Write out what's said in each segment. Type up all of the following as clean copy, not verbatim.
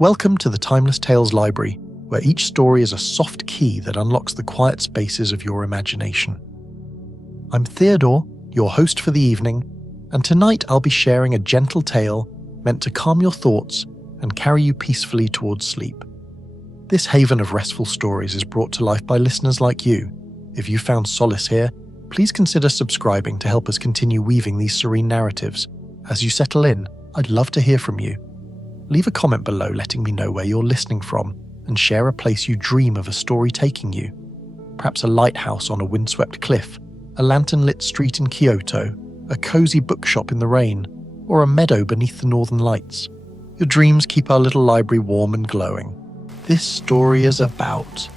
Welcome to the Timeless Tales Library, where each story is a soft key that unlocks the quiet spaces of your imagination. I'm Theodore, your host for the evening, and tonight I'll be sharing a gentle tale meant to calm your thoughts and carry you peacefully towards sleep. This haven of restful stories is brought to life by listeners like you. If you found solace here, please consider subscribing to help us continue weaving these serene narratives. As you settle in, I'd love to hear from you. Leave a comment below letting me know where you're listening from and share a place you dream of a story taking you. Perhaps a lighthouse on a windswept cliff, a lantern-lit street in Kyoto, a cozy bookshop in the rain, or a meadow beneath the northern lights. Your dreams keep our little library warm and glowing. This story is about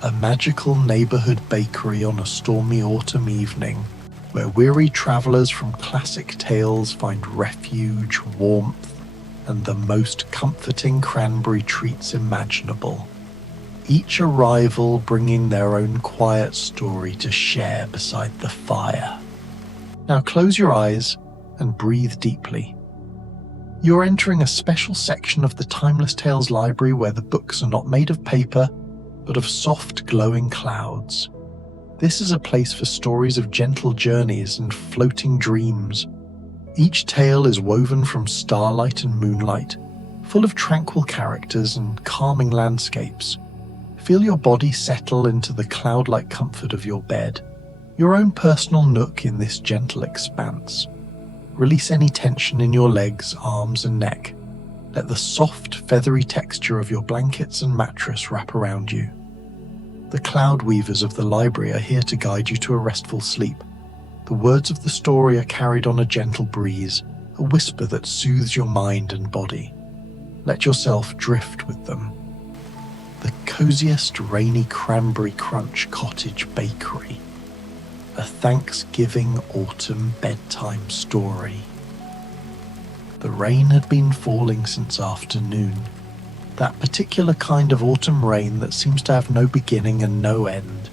a magical neighborhood bakery on a stormy autumn evening where weary travelers from classic tales find refuge, warmth, and the most comforting cranberry treats imaginable. Each arrival bringing their own quiet story to share beside the fire. Now close your eyes and breathe deeply. You're entering a special section of the Timeless Tales Library where the books are not made of paper, but of soft glowing clouds. This is a place for stories of gentle journeys and floating dreams. Each tale is woven from starlight and moonlight, full of tranquil characters and calming landscapes. Feel your body settle into the cloud-like comfort of your bed, your own personal nook in this gentle expanse. Release any tension in your legs, arms, and neck. Let the soft, feathery texture of your blankets and mattress wrap around you. The cloud weavers of the library are here to guide you to a restful sleep. The words of the story are carried on a gentle breeze, a whisper that soothes your mind and body. Let yourself drift with them. The Coziest rainy cranberry crunch cottage bakery. A Thanksgiving Autumn Bedtime Story. The rain had been falling since afternoon. That particular kind of autumn rain that seems to have no beginning and no end.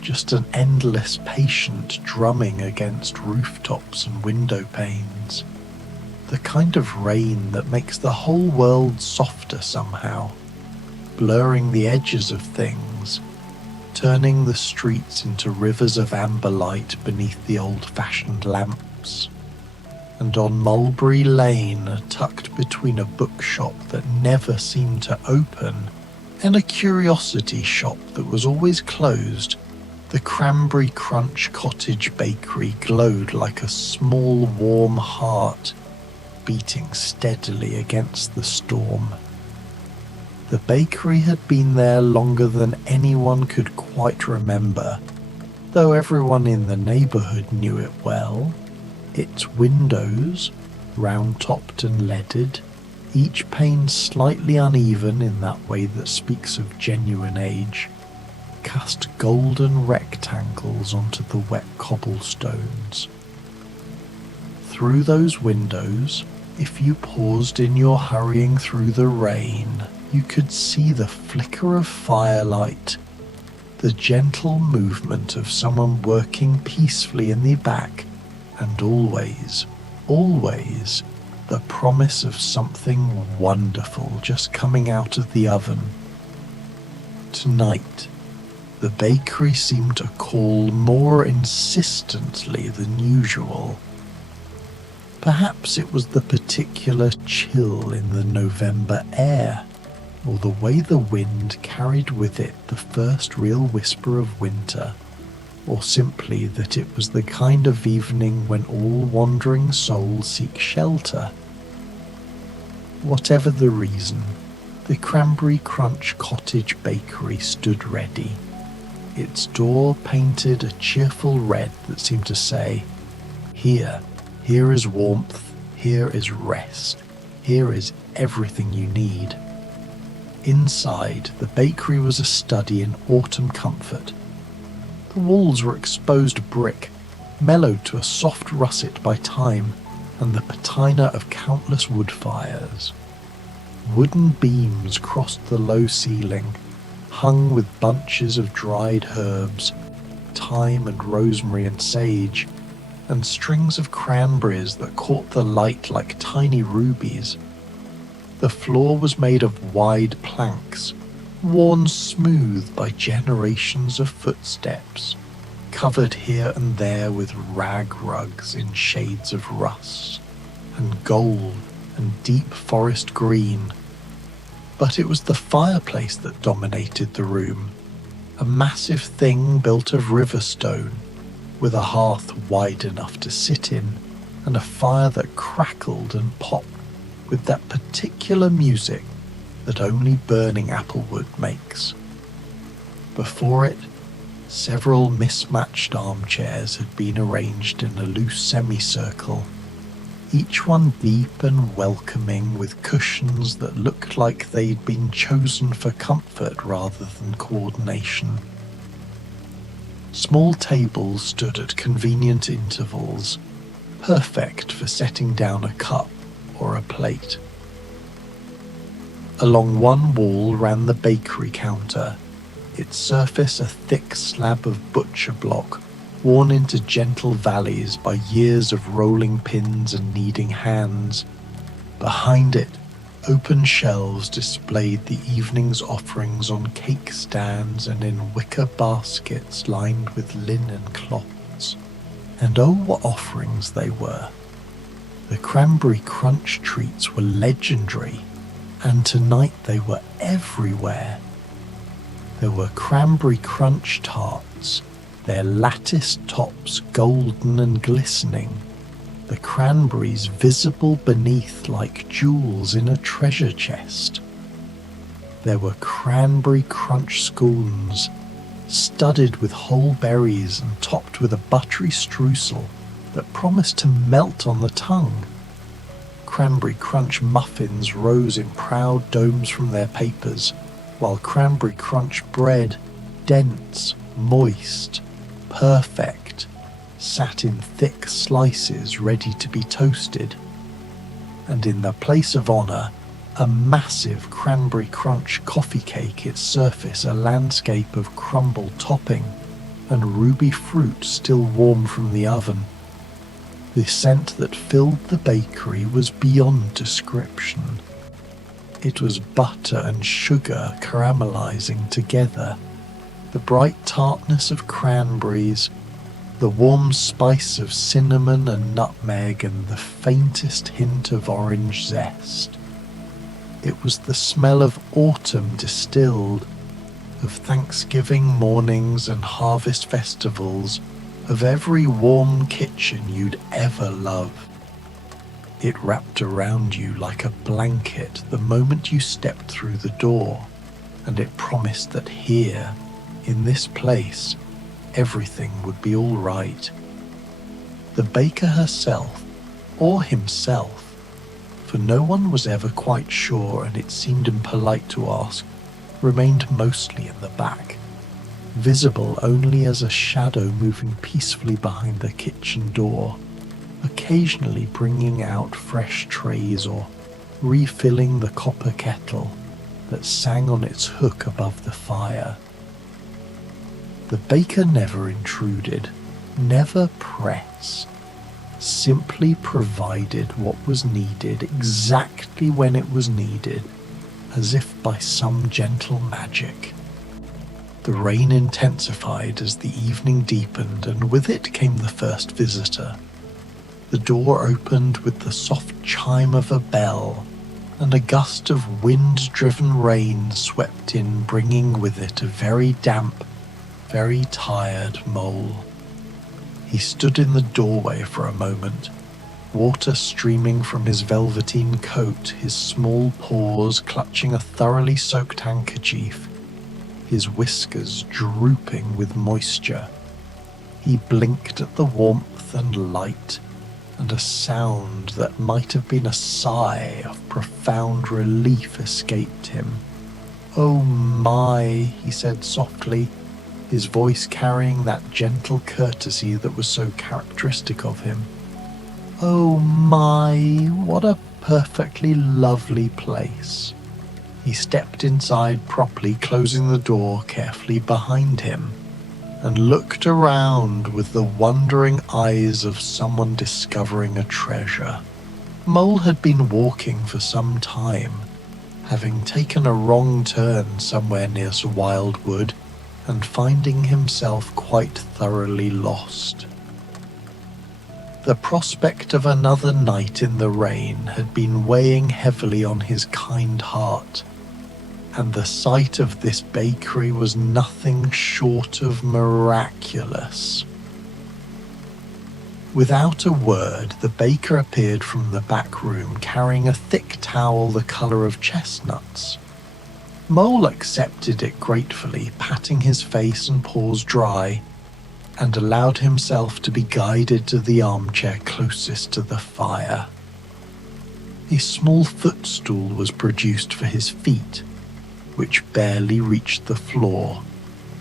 Just an endless patient drumming against rooftops and window panes. The kind of rain that makes the whole world softer somehow, blurring the edges of things, turning the streets into rivers of amber light beneath the old-fashioned lamps. And on Mulberry Lane, tucked between a bookshop that never seemed to open and a curiosity shop that was always closed, the Cranberry Crunch Cottage Bakery glowed like a small warm heart, beating steadily against the storm. The bakery had been there longer than anyone could quite remember, though everyone in the neighborhood knew it well. Its windows, round-topped and leaded, each pane slightly uneven in that way that speaks of genuine age, cast golden rectangles onto the wet cobblestones. Through those windows, if you paused in your hurrying through the rain, you could see the flicker of firelight, the gentle movement of someone working peacefully in the back, and always, always, the promise of something wonderful just coming out of the oven. Tonight, the bakery seemed to call more insistently than usual. Perhaps it was the particular chill in the November air, or the way the wind carried with it the first real whisper of winter, or simply that it was the kind of evening when all wandering souls seek shelter. Whatever the reason, the Cranberry Crunch Cottage Bakery stood ready. Its door painted a cheerful red that seemed to say, here is warmth, here is rest, here is everything you need. Inside, the bakery was a study in autumn comfort. The walls were exposed brick, mellowed to a soft russet by time and the patina of countless wood fires. Wooden beams crossed the low ceiling, hung with bunches of dried herbs, thyme and rosemary and sage, and strings of cranberries that caught the light like tiny rubies. The floor was made of wide planks, worn smooth by generations of footsteps, covered here and there with rag rugs in shades of rust and gold and deep forest green. But it was the fireplace that dominated the room, a massive thing built of river stone, with a hearth wide enough to sit in and a fire that crackled and popped with that particular music that only burning applewood makes. Before it, several mismatched armchairs had been arranged in a loose semicircle, each one deep and welcoming with cushions that looked like they'd been chosen for comfort rather than coordination. Small tables stood at convenient intervals, perfect for setting down a cup or a plate. Along one wall ran the bakery counter, its surface a thick slab of butcher block, worn into gentle valleys by years of rolling pins and kneading hands. Behind it, open shelves displayed the evening's offerings on cake stands and in wicker baskets lined with linen cloths. And oh, what offerings they were! The cranberry crunch treats were legendary, and tonight they were everywhere. There were cranberry crunch tarts, their latticed tops golden and glistening, the cranberries visible beneath like jewels in a treasure chest. There were cranberry crunch scones, studded with whole berries and topped with a buttery streusel that promised to melt on the tongue. Cranberry crunch muffins rose in proud domes from their papers, while cranberry crunch bread, dense, moist, perfect, sat in thick slices ready to be toasted. And in the place of honor, a massive cranberry crunch coffee cake, its surface a landscape of crumble topping and ruby fruit still warm from the oven. The scent that filled the bakery was beyond description. It was butter and sugar caramelizing together, the bright tartness of cranberries, the warm spice of cinnamon and nutmeg, and the faintest hint of orange zest. It was the smell of autumn distilled, of Thanksgiving mornings and harvest festivals, of every warm kitchen you'd ever love. It wrapped around you like a blanket the moment you stepped through the door, and it promised that here, in this place, everything would be all right. The baker herself, or himself, for no one was ever quite sure and it seemed impolite to ask, remained mostly in the back, visible only as a shadow moving peacefully behind the kitchen door, occasionally bringing out fresh trays or refilling the copper kettle that sang on its hook above the fire. The baker never intruded, never pressed, simply provided what was needed exactly when it was needed, as if by some gentle magic. The rain intensified as the evening deepened, and with it came the first visitor. The door opened with the soft chime of a bell, and a gust of wind-driven rain swept in, bringing with it a very damp, very tired mole. He stood in the doorway for a moment, water streaming from his velveteen coat, his small paws clutching a thoroughly soaked handkerchief, his whiskers drooping with moisture. He blinked at the warmth and light, and a sound that might have been a sigh of profound relief escaped him. "Oh my," he said softly, his voice carrying that gentle courtesy that was so characteristic of him. "Oh my, what a perfectly lovely place." He stepped inside properly, closing the door carefully behind him, and looked around with the wondering eyes of someone discovering a treasure. Mole had been walking for some time, having taken a wrong turn somewhere near some wildwood and finding himself quite thoroughly lost. The prospect of another night in the rain had been weighing heavily on his kind heart, and the sight of this bakery was nothing short of miraculous. Without a word, the baker appeared from the back room carrying a thick towel the colour of chestnuts. Mole accepted it gratefully, patting his face and paws dry, and allowed himself to be guided to the armchair closest to the fire. A small footstool was produced for his feet, which barely reached the floor,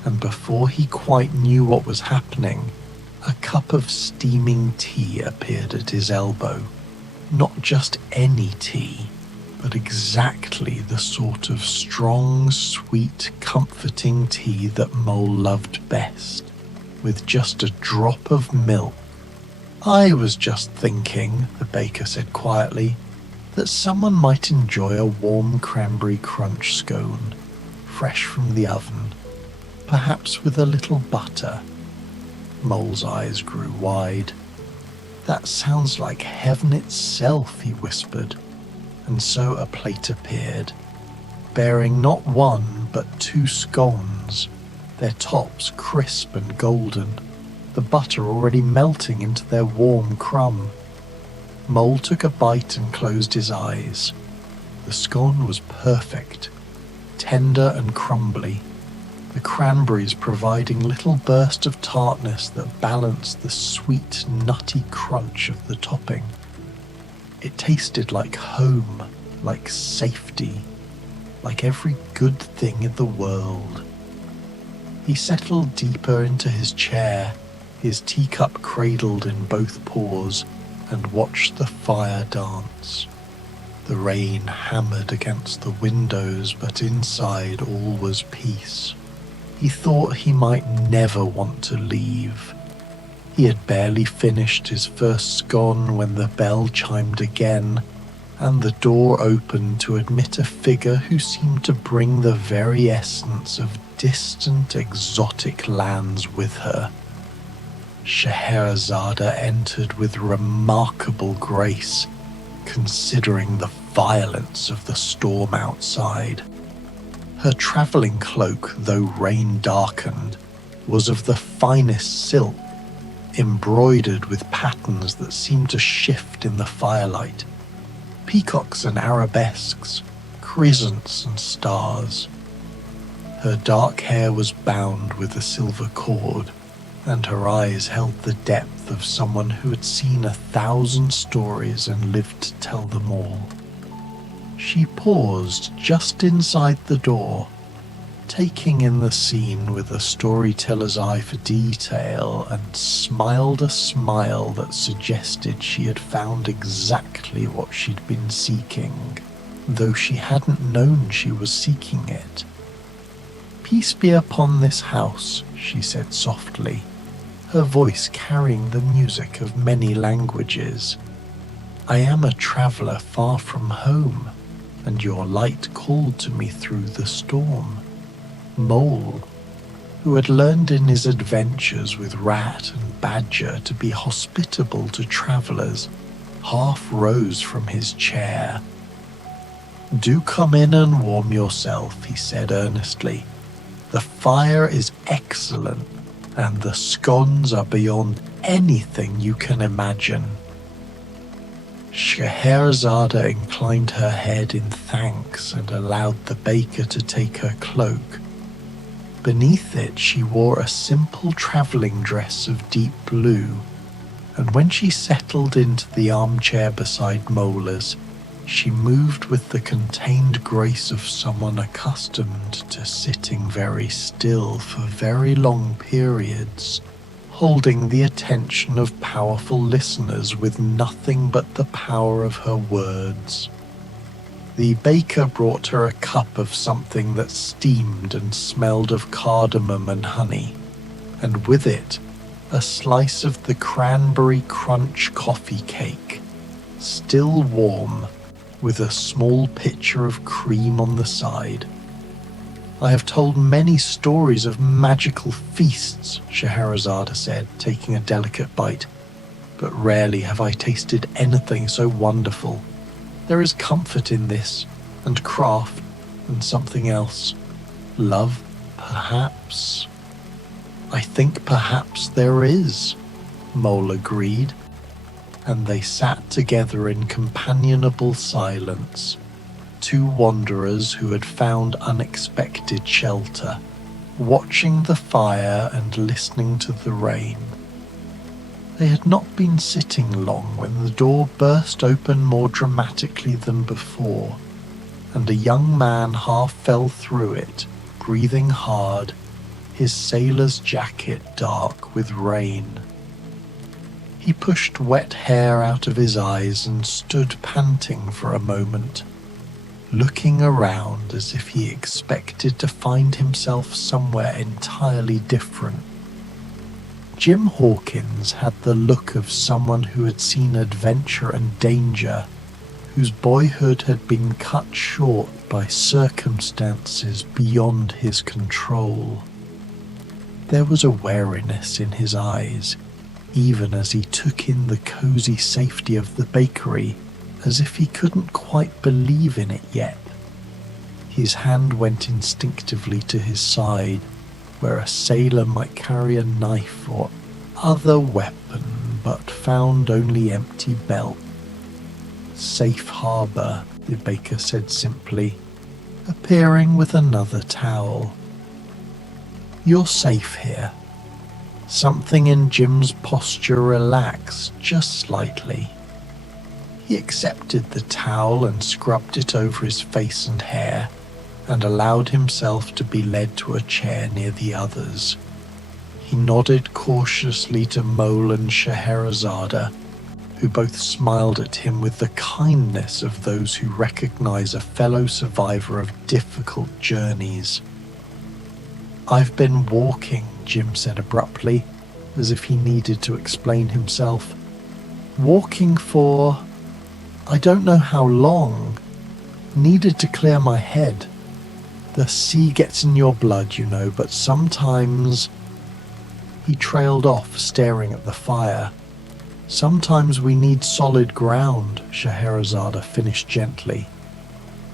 and before he quite knew what was happening, a cup of steaming tea appeared at his elbow. Not just any tea, but exactly the sort of strong, sweet, comforting tea that Mole loved best, with just a drop of milk. "I was just thinking," the baker said quietly, "that someone might enjoy a warm cranberry crunch scone, fresh from the oven, perhaps with a little butter." Mole's eyes grew wide. "That sounds like heaven itself," he whispered, and so a plate appeared, bearing not one but 2 scones, their tops crisp and golden, the butter already melting into their warm crumb. Mole took a bite and closed his eyes. The scone was perfect, tender and crumbly, the cranberries providing little bursts of tartness that balanced the sweet, nutty crunch of the topping. It tasted like home, like safety, like every good thing in the world. He settled deeper into his chair, his teacup cradled in both paws, and watched the fire dance. The rain hammered against the windows, but inside all was peace. He thought he might never want to leave. He had barely finished his first scone when the bell chimed again, and the door opened to admit a figure who seemed to bring the very essence of distant, exotic lands with her. Scheherazade entered with remarkable grace, considering the violence of the storm outside. Her travelling cloak, though rain darkened, was of the finest silk, embroidered with patterns that seemed to shift in the firelight, peacocks and arabesques, crescents and stars. Her dark hair was bound with a silver cord, and her eyes held the depth of someone who had seen 1,000 stories and lived to tell them all. She paused just inside the door, taking in the scene with a storyteller's eye for detail, and smiled a smile that suggested she had found exactly what she'd been seeking, though she hadn't known she was seeking it. "Peace be upon this house," she said softly, her voice carrying the music of many languages. "I am a traveller far from home, and your light called to me through the storm." Mole, who had learned in his adventures with rat and badger to be hospitable to travellers, half rose from his chair. "Do come in and warm yourself," he said earnestly. "The fire is excellent, and the scones are beyond anything you can imagine." Scheherazade inclined her head in thanks and allowed the baker to take her cloak. Beneath it she wore a simple travelling dress of deep blue, and when she settled into the armchair beside Mole's, she moved with the contained grace of someone accustomed to sitting very still for very long periods, holding the attention of powerful listeners with nothing but the power of her words. The baker brought her a cup of something that steamed and smelled of cardamom and honey, and with it a slice of the cranberry crunch coffee cake, still warm, with a small pitcher of cream on the side. "I have told many stories of magical feasts," Scheherazade said, taking a delicate bite, "but rarely have I tasted anything so wonderful. There is comfort in this, and craft, and something else. Love, perhaps?" "I think perhaps there is," Mole agreed, and they sat together in companionable silence, two wanderers who had found unexpected shelter, watching the fire and listening to the rain. They had not been sitting long when the door burst open more dramatically than before, and a young man half fell through it, breathing hard, his sailor's jacket dark with rain. He pushed wet hair out of his eyes and stood panting for a moment, looking around as if he expected to find himself somewhere entirely different. Jim Hawkins had the look of someone who had seen adventure and danger, whose boyhood had been cut short by circumstances beyond his control. There was a wariness in his eyes, even as he took in the cozy safety of the bakery, as if he couldn't quite believe in it yet. His hand went instinctively to his side, where a sailor might carry a knife or other weapon, but found only empty belt. "Safe harbor," the baker said simply, appearing with another towel. "You're safe here." Something in Jim's posture relaxed just slightly. He accepted the towel and scrubbed it over his face and hair, and allowed himself to be led to a chair near the others. He nodded cautiously to Mole and Scheherazade, who both smiled at him with the kindness of those who recognize a fellow survivor of difficult journeys. "I've been walking," Jim said abruptly, as if he needed to explain himself. "Walking for I don't know how long. Needed to clear my head. The sea gets in your blood, you know, but sometimes—" He trailed off, staring at the fire. "Sometimes we need solid ground," Scheherazade finished gently.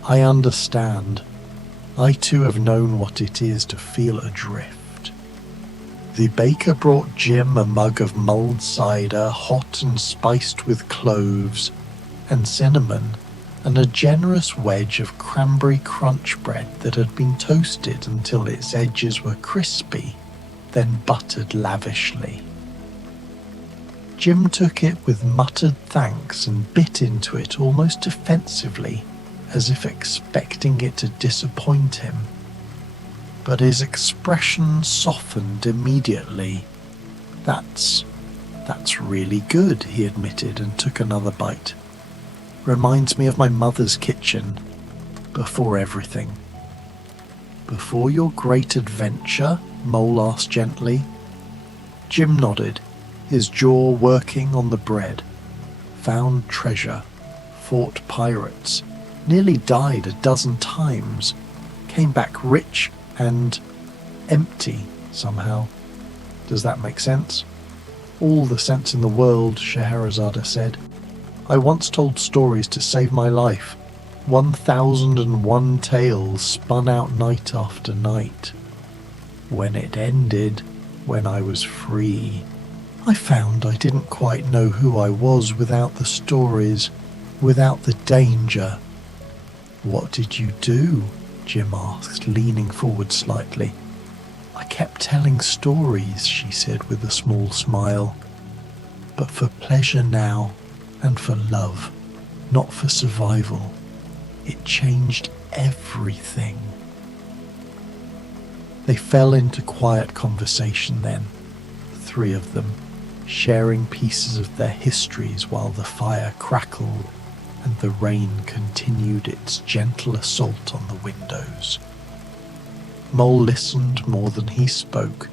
"I understand. I too have known what it is to feel adrift." The baker brought Jim a mug of mulled cider, hot and spiced with cloves and cinnamon, and a generous wedge of cranberry crunch bread that had been toasted until its edges were crispy, then buttered lavishly. Jim took it with muttered thanks and bit into it almost defensively, as if expecting it to disappoint him. But his expression softened immediately. That's really good," he admitted, and took another bite. "Reminds me of my mother's kitchen, before everything." "Before your great adventure?" Mole asked gently. Jim nodded, his jaw working on the bread. "Found treasure, fought pirates, nearly died a dozen times, came back rich and empty somehow. Does that make sense?" "All the sense in the world," Scheherazade said. "I once told stories to save my life. 1001 tales spun out night after night. When it ended, when I was free, I found I didn't quite know who I was without the stories, without the danger." "What did you do?" Jim asked, leaning forward slightly. "I kept telling stories," she said with a small smile. "But for pleasure now, and for love, not for survival. It changed everything." They fell into quiet conversation then, the three of them, sharing pieces of their histories while the fire crackled and the rain continued its gentle assault on the windows. Mole listened more than he spoke,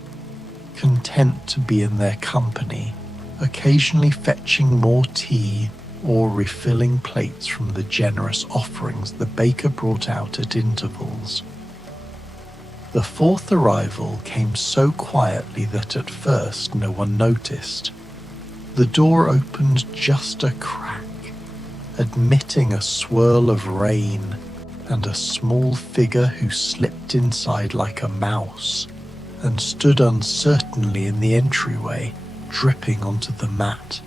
content to be in their company, occasionally fetching more tea or refilling plates from the generous offerings the baker brought out at intervals. The fourth arrival came so quietly that at first no one noticed. The door opened just a crack, admitting a swirl of rain and a small figure who slipped inside like a mouse and stood uncertainly in the entryway, dripping onto the mat.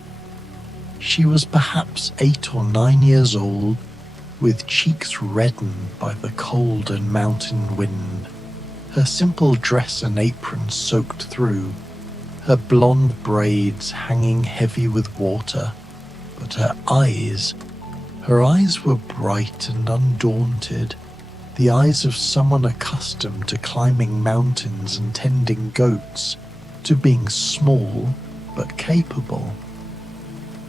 She was perhaps 8 or 9 years old, with cheeks reddened by the cold and mountain wind, her simple dress and apron soaked through, her blonde braids hanging heavy with water, but her eyes were bright and undaunted, the eyes of someone accustomed to climbing mountains and tending goats, to being small but capable.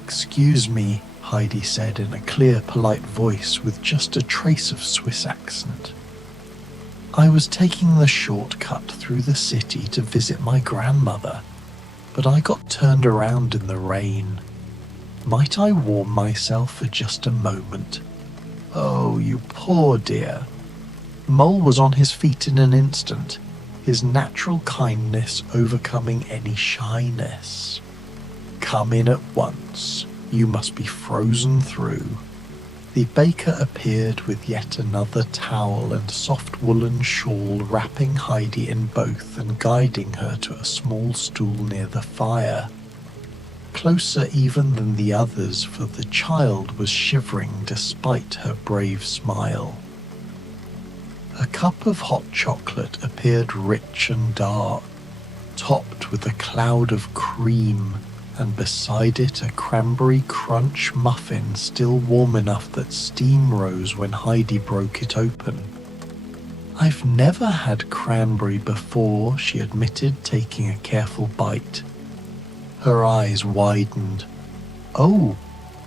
"Excuse me," Heidi said in a clear, polite voice with just a trace of Swiss accent. "I was taking the shortcut through the city to visit my grandmother, but I got turned around in the rain. Might I warm myself for just a moment?" "Oh, you poor dear." Mole was on his feet in an instant, his natural kindness overcoming any shyness. "Come in at once. You must be frozen through." The baker appeared with yet another towel and soft woolen shawl, wrapping Heidi in both and guiding her to a small stool near the fire. Closer even than the others, for the child was shivering despite her brave smile. A cup of hot chocolate appeared rich and dark, topped with a cloud of cream, and beside it a cranberry crunch muffin still warm enough that steam rose when Heidi broke it open. "I've never had cranberry before," she admitted, taking a careful bite. Her eyes widened. "Oh,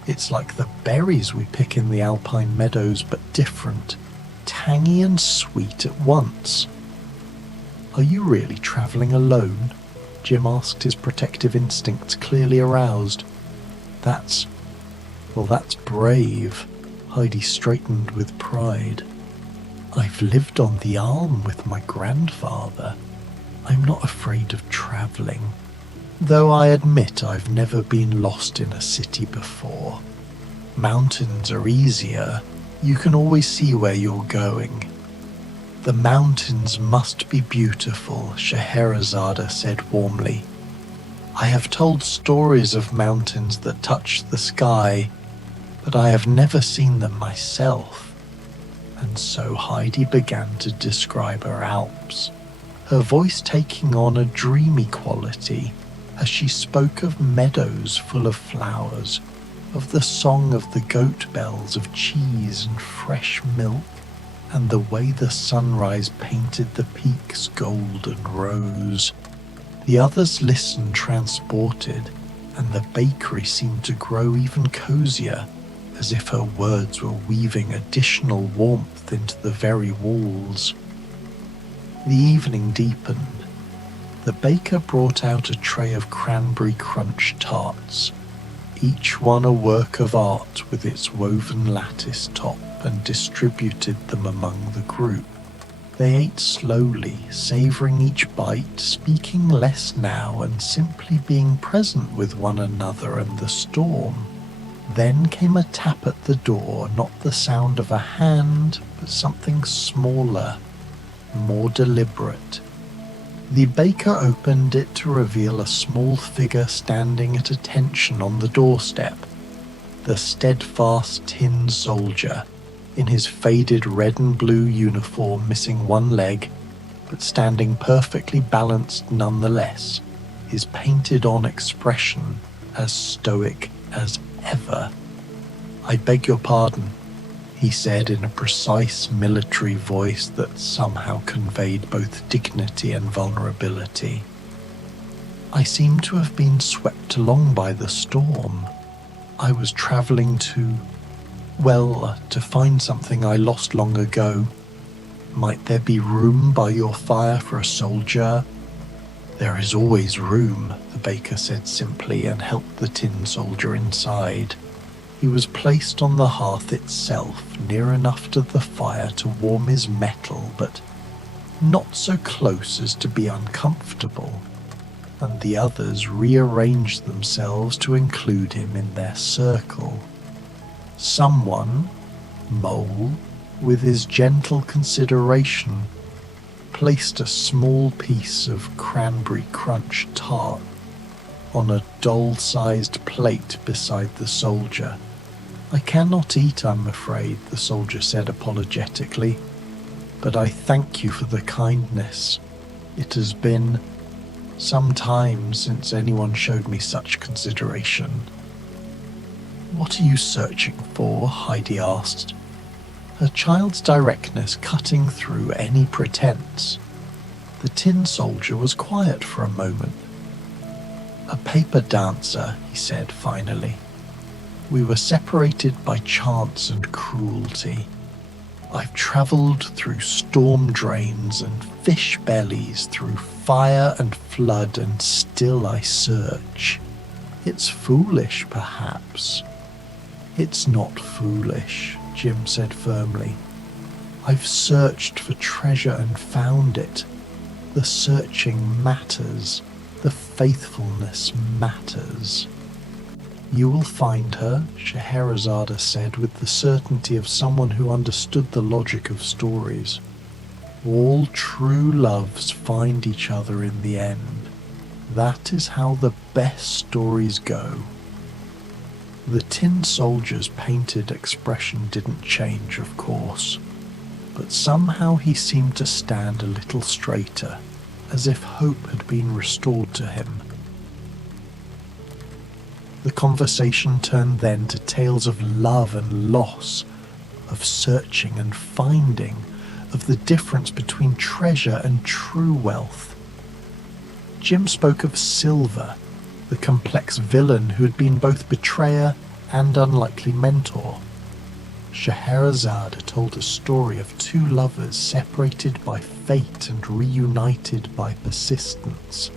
it's like the berries we pick in the alpine meadows, but different, tangy and sweet at once." "Are you really travelling alone?" Jim asked, his protective instincts clearly aroused. That's brave." Heidi straightened with pride. "I've lived on the Alm with my grandfather. I'm not afraid of travelling, though I admit I've never been lost in a city before. Mountains are easier. You can always see where you're going." "The mountains must be beautiful," Scheherazade said warmly. "I have told stories of mountains that touch the sky, but I have never seen them myself." And so Heidi began to describe her Alps, her voice taking on a dreamy quality as she spoke of meadows full of flowers, of the song of the goat bells, of cheese and fresh milk, and the way the sunrise painted the peaks gold and rose. The others listened transported, and the bakery seemed to grow even cozier, as if her words were weaving additional warmth into the very walls. The evening deepened. The baker brought out a tray of cranberry crunch tarts, each one a work of art with its woven lattice top, and distributed them among the group. They ate slowly, savouring each bite, speaking less now and simply being present with one another and the storm. Then came a tap at the door, not the sound of a hand, but something smaller, more deliberate. The baker opened it to reveal a small figure standing at attention on the doorstep, the steadfast tin soldier, in his faded red and blue uniform, missing one leg, but standing perfectly balanced nonetheless, his painted-on expression as stoic as ever. "I beg your pardon," he said in a precise military voice that somehow conveyed both dignity and vulnerability. "I seem to have been swept along by the storm. I was travelling to find something I lost long ago. Might there be room by your fire for a soldier?" "There is always room," the baker said simply, and helped the tin soldier inside. He was placed on the hearth itself, near enough to the fire to warm his metal, but not so close as to be uncomfortable, and the others rearranged themselves to include him in their circle. Someone, Mole, with his gentle consideration, placed a small piece of cranberry crunch tart on a doll-sized plate beside the soldier. "I cannot eat, I'm afraid," the soldier said apologetically, "but I thank you for the kindness. It has been some time since anyone showed me such consideration." "What are you searching for?" Heidi asked, her child's directness cutting through any pretense. The tin soldier was quiet for a moment. "A paper dancer," he said finally. "We were separated by chance and cruelty. I've travelled through storm drains and fish bellies, through fire and flood, and still I search. It's foolish, perhaps." "It's not foolish," Jim said firmly. "I've searched for treasure and found it. The searching matters. The faithfulness matters." "You will find her," Scheherazade said with the certainty of someone who understood the logic of stories. "All true loves find each other in the end. That is how the best stories go." The tin soldier's painted expression didn't change, of course, but somehow he seemed to stand a little straighter, as if hope had been restored to him. The conversation turned then to tales of love and loss, of searching and finding, of the difference between treasure and true wealth. Jim spoke of Silver, the complex villain who had been both betrayer and unlikely mentor. Scheherazade told a story of two lovers separated by fate and reunited by persistence.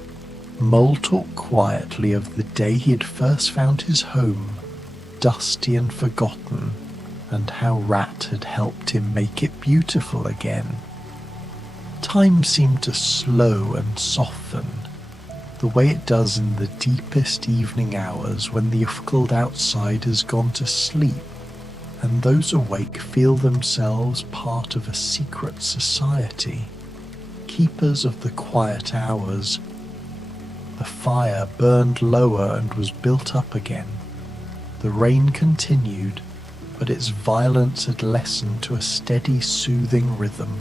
Mole talked quietly of the day he had first found his home, dusty and forgotten, and how Rat had helped him make it beautiful again. Time seemed to slow and soften, the way it does in the deepest evening hours when the world outside has gone to sleep, and those awake feel themselves part of a secret society, keepers of the quiet hours. The fire burned lower and was built up again. The rain continued, but its violence had lessened to a steady, soothing rhythm.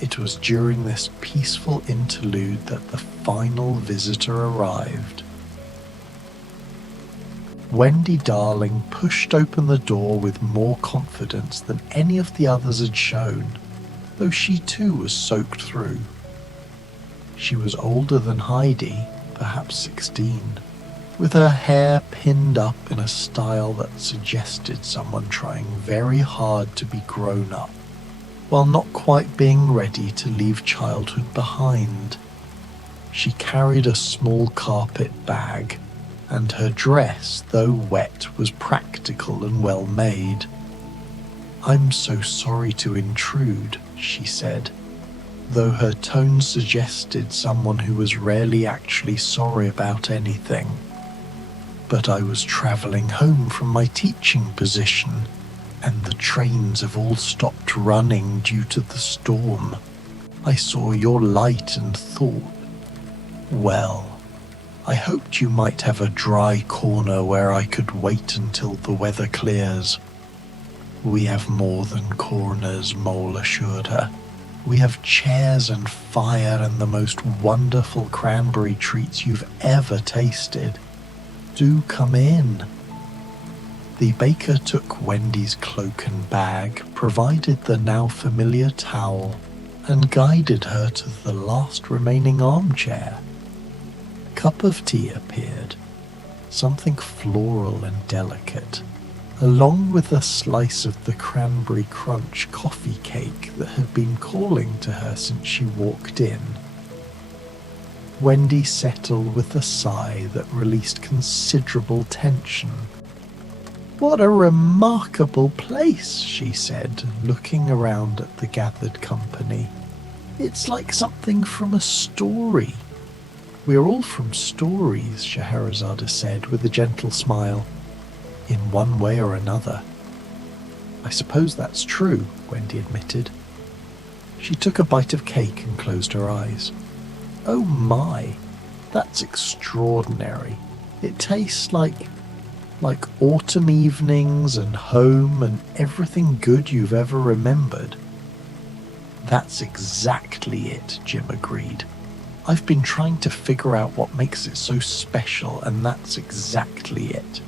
It was during this peaceful interlude that the final visitor arrived. Wendy Darling pushed open the door with more confidence than any of the others had shown, though she too was soaked through. She was older than Heidi, perhaps 16, with her hair pinned up in a style that suggested someone trying very hard to be grown up, while not quite being ready to leave childhood behind. She carried a small carpet bag, and her dress, though wet, was practical and well made. "I'm so sorry to intrude," she said, though her tone suggested someone who was rarely actually sorry about anything. "But I was travelling home from my teaching position, and the trains have all stopped running due to the storm. I saw your light and thought, well, I hoped you might have a dry corner where I could wait until the weather clears." "We have more than corners," Mole assured her. "We have chairs and fire and the most wonderful cranberry treats you've ever tasted. Do come in." The baker took Wendy's cloak and bag, provided the now familiar towel, and guided her to the last remaining armchair. A cup of tea appeared, something floral and delicate, along with a slice of the cranberry crunch coffee cake that had been calling to her since she walked in. Wendy settled with a sigh that released considerable tension. "What a remarkable place," she said, looking around at the gathered company. "It's like something from a story." "We're all from stories," Scheherazade said with a gentle smile, "in one way or another." "I suppose that's true," Wendy admitted. She took a bite of cake and closed her eyes. "Oh my, that's extraordinary. It tastes like autumn evenings and home and everything good you've ever remembered." "That's exactly it," Jim agreed. "I've been trying to figure out what makes it so special, and that's exactly it."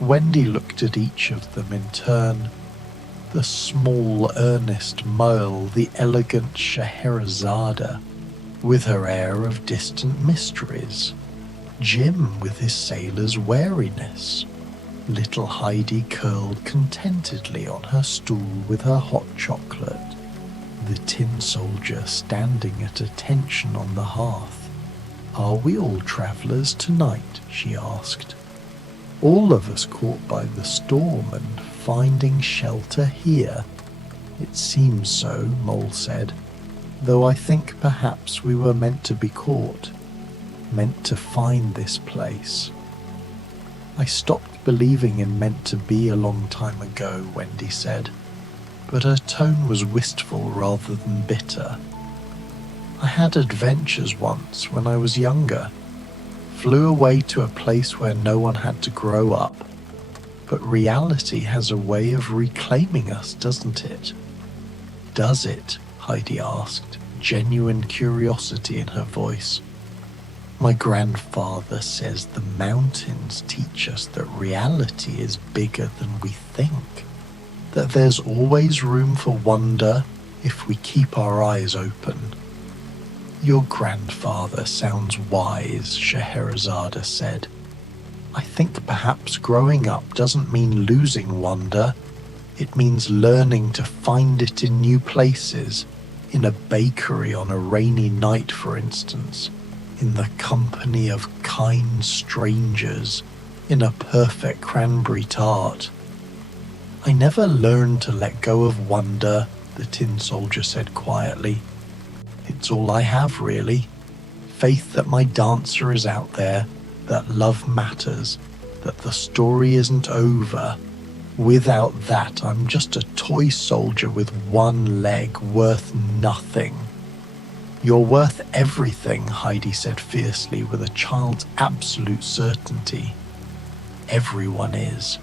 Wendy looked at each of them in turn. The small, earnest mole, the elegant Scheherazade, with her air of distant mysteries, Jim with his sailor's wariness, little Heidi curled contentedly on her stool with her hot chocolate, the tin soldier standing at attention on the hearth. "Are we all travellers tonight?" she asked. "All of us caught by the storm and finding shelter here?" "It seems so," Mole said, "though I think perhaps we were meant to be caught, meant to find this place." "I stopped believing in meant to be a long time ago," Wendy said, but her tone was wistful rather than bitter. "I had adventures once when I was younger, flew away to a place where no one had to grow up, but reality has a way of reclaiming us, doesn't it?" "Does it?" Heidi asked, genuine curiosity in her voice. "My grandfather says the mountains teach us that reality is bigger than we think, that there's always room for wonder if we keep our eyes open." "Your grandfather sounds wise," Scheherazade said. "I think perhaps growing up doesn't mean losing wonder. It means learning to find it in new places, in a bakery on a rainy night, for instance, in the company of kind strangers, in a perfect cranberry tart." "I never learned to let go of wonder," the tin soldier said quietly. "It's all I have, really. Faith that my dancer is out there, that love matters, that the story isn't over. Without that, I'm just a toy soldier with one leg, worth nothing." "You're worth everything," Heidi said fiercely with a child's absolute certainty. "Everyone is."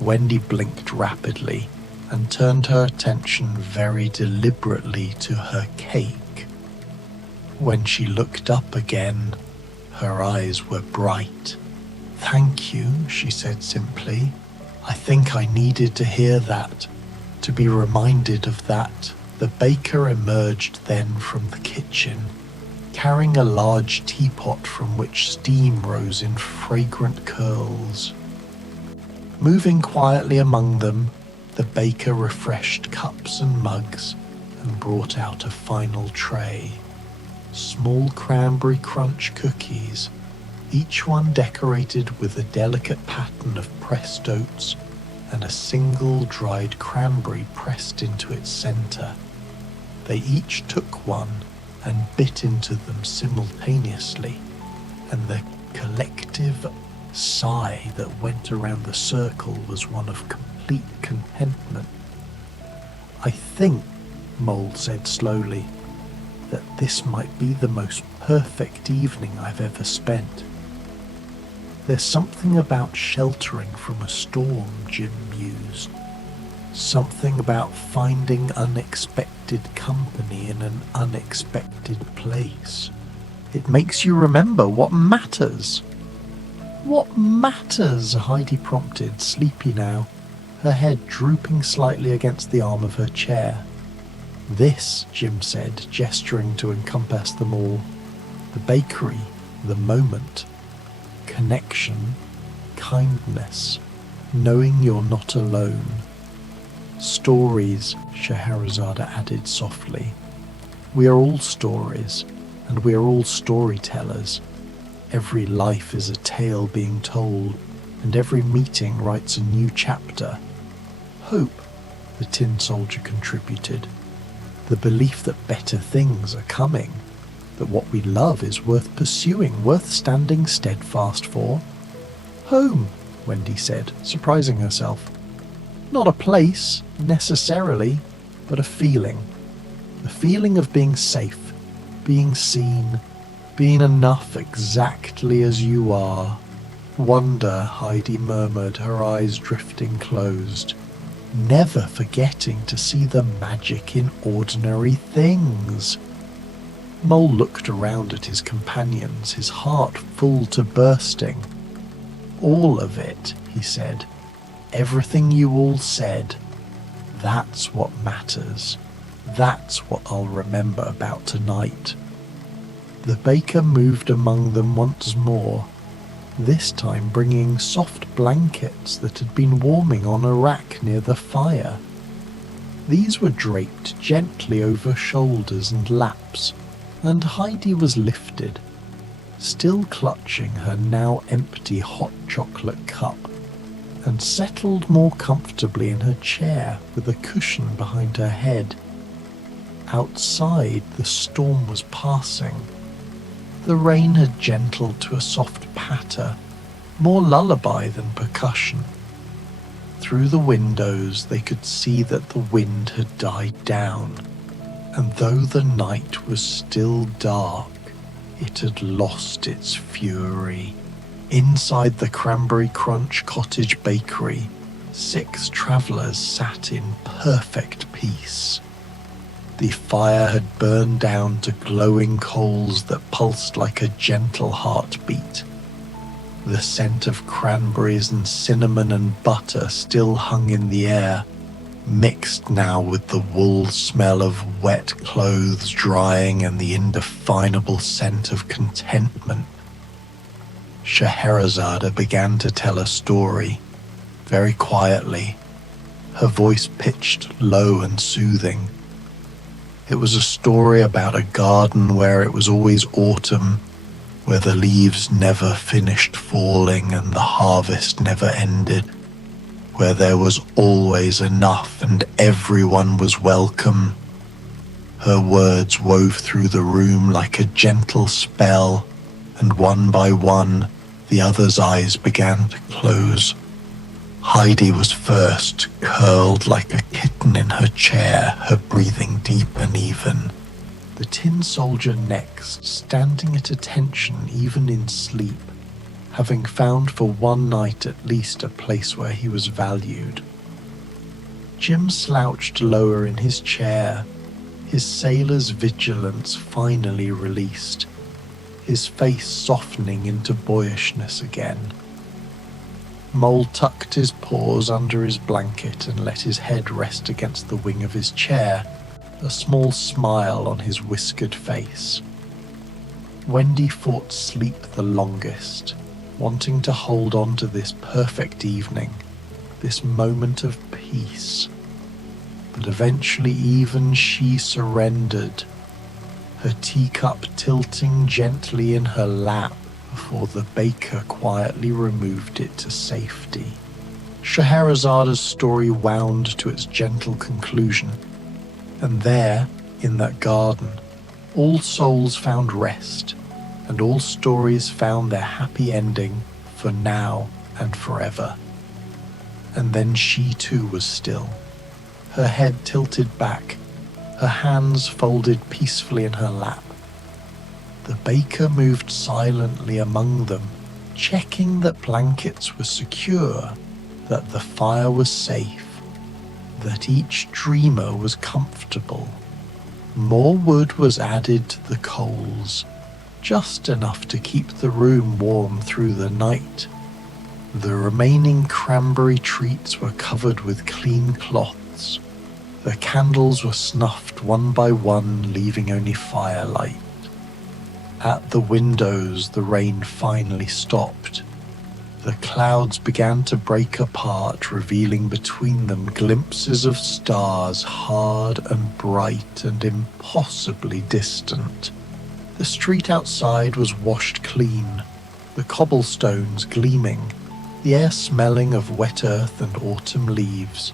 Wendy blinked rapidly and turned her attention very deliberately to her cake. When she looked up again, her eyes were bright. "Thank you," she said simply. "I think I needed to hear that, to be reminded of that." The baker emerged then from the kitchen, carrying a large teapot from which steam rose in fragrant curls. Moving quietly among them, the baker refreshed cups and mugs and brought out a final tray. Small cranberry crunch cookies, each one decorated with a delicate pattern of pressed oats and a single dried cranberry pressed into its center. They each took one and bit into them simultaneously, and the collective sigh that went around the circle was one of complete contentment. "I think," Mole said slowly, "that this might be the most perfect evening I've ever spent." "There's something about sheltering from a storm," Jim mused. "Something about finding unexpected company in an unexpected place. It makes you remember what matters." "What matters?" Heidi prompted, sleepy now, her head drooping slightly against the arm of her chair. "This," Jim said, gesturing to encompass them all. "The bakery, the moment, connection, kindness, knowing you're not alone. Stories," Scheherazade added softly. "We are all stories, and we are all storytellers. Every life is a tale being told, and every meeting writes a new chapter. Hope, the tin soldier contributed. The belief that better things are coming, that what we love is worth pursuing, worth standing steadfast for. Home, Wendy said, surprising herself. Not a place, necessarily, but a feeling. The feeling of being safe, being seen, being enough exactly as you are. Wonder, Heidi murmured, her eyes drifting closed. Never forgetting to see the magic in ordinary things. Mole looked around at his companions, his heart full to bursting. All of it, he said. Everything you all said. That's what matters. That's what I'll remember about tonight. The baker moved among them once more, this time bringing soft blankets that had been warming on a rack near the fire. These were draped gently over shoulders and laps, and Heidi was lifted, still clutching her now empty hot chocolate cup, and settled more comfortably in her chair with a cushion behind her head. Outside, the storm was passing. The rain had gentled to a soft patter, more lullaby than percussion. Through the windows they could see that the wind had died down, and though the night was still dark, it had lost its fury. Inside the Cranberry Crunch Cottage bakery, 6 travellers sat in perfect peace. The fire had burned down to glowing coals that pulsed like a gentle heartbeat. The scent of cranberries and cinnamon and butter still hung in the air, mixed now with the wool smell of wet clothes drying and the indefinable scent of contentment. Scheherazade began to tell a story, very quietly, her voice pitched low and soothing. It was a story about a garden where it was always autumn, where the leaves never finished falling and the harvest never ended, where there was always enough and everyone was welcome. Her words wove through the room like a gentle spell, and one by one, the others' eyes began to close. Heidi was first, curled like a kitten in her chair, her breathing deep and even. The tin soldier next, standing at attention even in sleep, having found for one night at least a place where he was valued. Jim slouched lower in his chair, his sailor's vigilance finally released, his face softening into boyishness again. Mole tucked his paws under his blanket and let his head rest against the wing of his chair, a small smile on his whiskered face. Wendy fought sleep the longest, wanting to hold on to this perfect evening, this moment of peace. But eventually even she surrendered, her teacup tilting gently in her lap before the baker quietly removed it to safety. Scheherazade's story wound to its gentle conclusion, and there, in that garden, all souls found rest, and all stories found their happy ending for now and forever. And then she too was still, her head tilted back, her hands folded peacefully in her lap. The baker moved silently among them, checking that blankets were secure, that the fire was safe, that each dreamer was comfortable. More wood was added to the coals, just enough to keep the room warm through the night. The remaining cranberry treats were covered with clean cloths. The candles were snuffed one by one, leaving only firelight. At the windows, the rain finally stopped. The clouds began to break apart, revealing between them glimpses of stars hard and bright and impossibly distant. The street outside was washed clean, the cobblestones gleaming, the air smelling of wet earth and autumn leaves.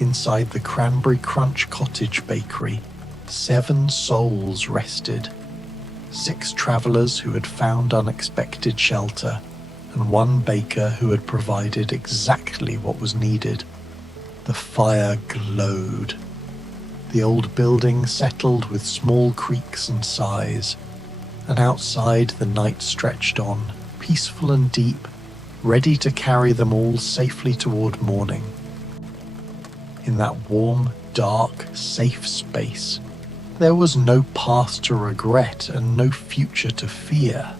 Inside the Cranberry Crunch Cottage bakery, 7 souls rested. 6 travellers who had found unexpected shelter, and 1 baker who had provided exactly what was needed. The fire glowed. The old building settled with small creaks and sighs, and outside the night stretched on, peaceful and deep, ready to carry them all safely toward morning. In that warm, dark, safe space, there was no past to regret and no future to fear.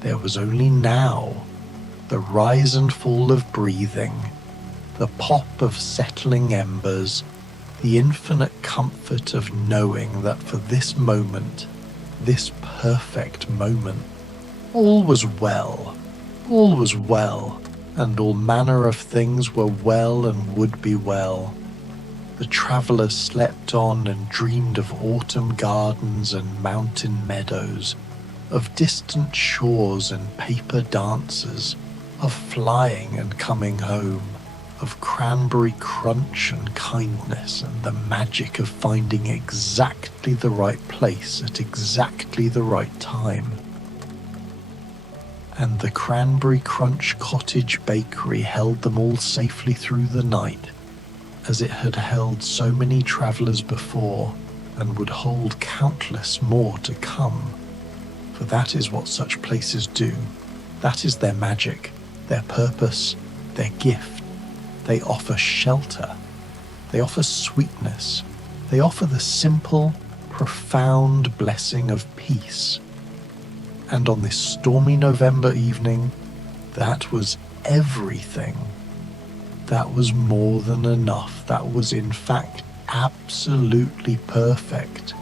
There was only now, the rise and fall of breathing, the pop of settling embers, the infinite comfort of knowing that for this moment, this perfect moment, all was well, and all manner of things were well and would be well. The travellers slept on and dreamed of autumn gardens and mountain meadows, of distant shores and paper dancers, of flying and coming home, of cranberry crunch and kindness and the magic of finding exactly the right place at exactly the right time. And the Cranberry Crunch Cottage bakery held them all safely through the night, as it had held so many travellers before and would hold countless more to come. For that is what such places do. That is their magic, their purpose, their gift. They offer shelter. They offer sweetness. They offer the simple, profound blessing of peace. And on this stormy November evening, that was everything. That was more than enough. That was in fact absolutely perfect.